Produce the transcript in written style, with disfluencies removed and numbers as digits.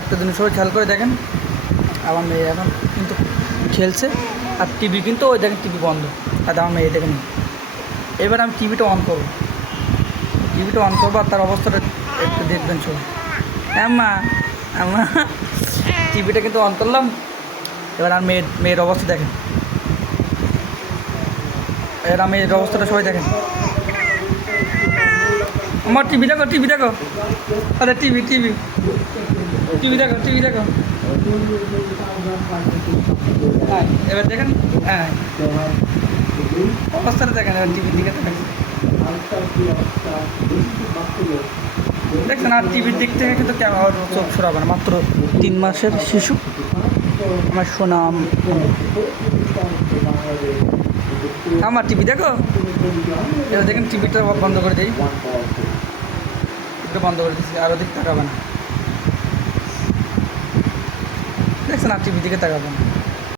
একটা জিনিস সবাই খেয়াল করে দেখেন, আমার মেয়ে এখন কিন্তু খেলছে, আর টিভি কিন্তু ওই দেখেন টিভি বন্ধ, আর আমার মেয়ে দেখেন। এবার আমি টিভিটা অন করবো, আর তার অবস্থাটা একটু দেখবেন সবাই। মা মা টিভিটা কিন্তু অন করলাম, এবার আর মেয়ের অবস্থা দেখেন, এবার আমি মেয়ের অবস্থাটা সবাই দেখেন। আমার টিভি দেখো, আরে টিভি দেখো। হ্যাঁ এবার দেখেন, হ্যাঁ অবস্থাটা দেখেন, এবার টিভির দিকে দেখেন, দেখছেন। আর টিভির দিক থেকে কিন্তু ক্যামেরা চোখ সরাবে না, মাত্র 3 মাসের শিশু আমার সোনাম। আমার টিভি দেখো, এবার দেখেন টিভিটা বন্ধ করে দিই, বন্ধ করে দিচ্ছি, আর ওদিক তাকাবে না, দেখছেন। আর টিভির দিকে তাকাবে না।